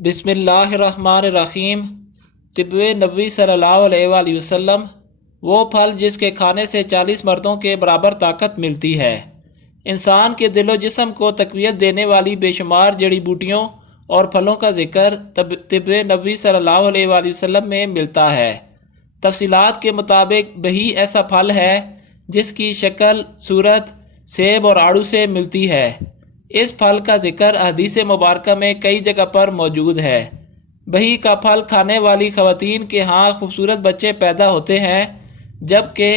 बिस्मिल्लाहिर्रहमानिर्रहीम। तिब्ब नबी सल्लल्लाहु अलैहि वसल्लम वो फल जिसके खाने से 40 मर्दों के बराबर ताकत मिलती है। इंसान के दिलो जिस्म को तक़वियत देने वाली बेशुमार जड़ी बूटियों और फलों का जिक्र तिब्ब नबी सल्लल्लाहु अलैहि वसल्लम में मिलता है। तफसीलात के मुताबिक बही ऐसा फल है जिसकी शक्ल सूरत सेब और आड़ू से मिलती है। इस फल का जिक्र हदीस मुबारक में कई जगह पर मौजूद है। बही का फल खाने वाली ख़वातीन के यहाँ खूबसूरत बच्चे पैदा होते हैं, जबकि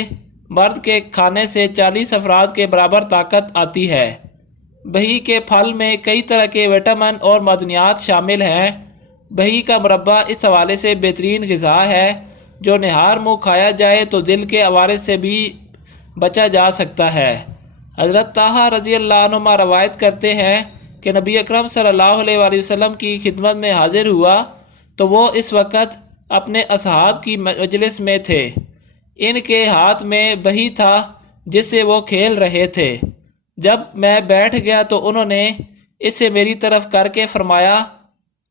मर्द के खाने से 40 अफराद के बराबर ताकत आती है। बही के फल में कई तरह के विटामिन और मदनियात शामिल हैं। बही का मुरब्बा इस हवाले से बेहतरीन ग़िज़ा है जो निहार मुँह खाया जाए तो दिल के अवारिस से भी बचा जा सकता है। हज़रत ताहा रज़ी अल्लाह अन्हुमा रवायत करते हैं कि नबी अकरम सल्लल्लाहु अलैहि वसल्लम की खिदमत में हाजिर हुआ तो वो इस वक्त अपने असहाब की मजलिस में थे। इनके हाथ में बही था जिससे वो खेल रहे थे। जब मैं बैठ गया तो उन्होंने इसे मेरी तरफ करके फरमाया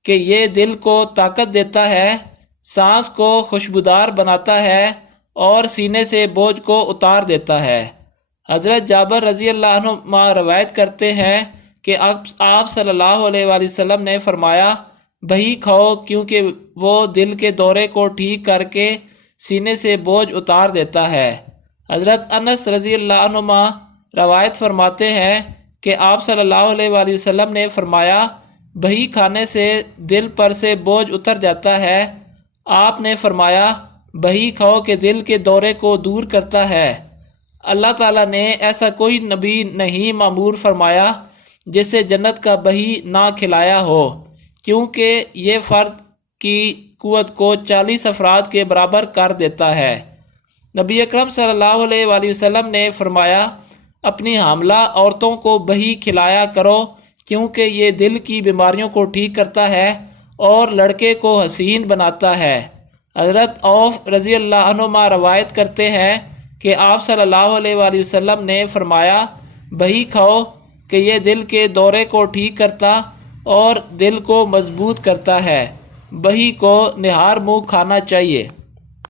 कि ये दिल को ताकत देता है, सांस को खुशबूदार बनाता है और सीने से बोझ को उतार देता है। हज़रत जाबर रज़ी अल्लाह अन्हुमा रवायत करते हैं कि आप सल्लल्लाहु अलैहि वसल्लम ने फरमाया, बही खाओ क्योंकि वो दिल के दौरे को ठीक करके सीने से बोझ उतार देता है। हज़रत अनस रज़ी अल्लाह अन्हुमा रवायत फरमाते हैं कि आप सल्लल्लाहु अलैहि वसल्लम ने फरमाया, बही खाने से दिल पर से बोझ उतर जाता है। आपने फरमाया, बही खाओ कि दिल के दौरे को दूर करता है। अल्लाह ताला ने ऐसा कोई नबी नहीं मामूर फरमाया जिसे जन्नत का बही ना खिलाया हो, क्योंकि ये फ़र्द की कुव्वत को 40 अफराद के बराबर कर देता है। नबी अकरम सल्लल्लाहु अलैहि वसल्लम ने फरमाया, अपनी हामला औरतों को बही खिलाया करो क्योंकि ये दिल की बीमारियों को ठीक करता है और लड़के को हसीन बनाता है। हज़रत औफ रज़ी अल्लाह अन्हुमा रवायत करते हैं कि आप सल्लल्लाहु अलैहि वसल्लम ने फरमाया, बही खाओ कि ये दिल के दौरे को ठीक करता और दिल को मजबूत करता है। बही को निहार मुँह खाना चाहिए।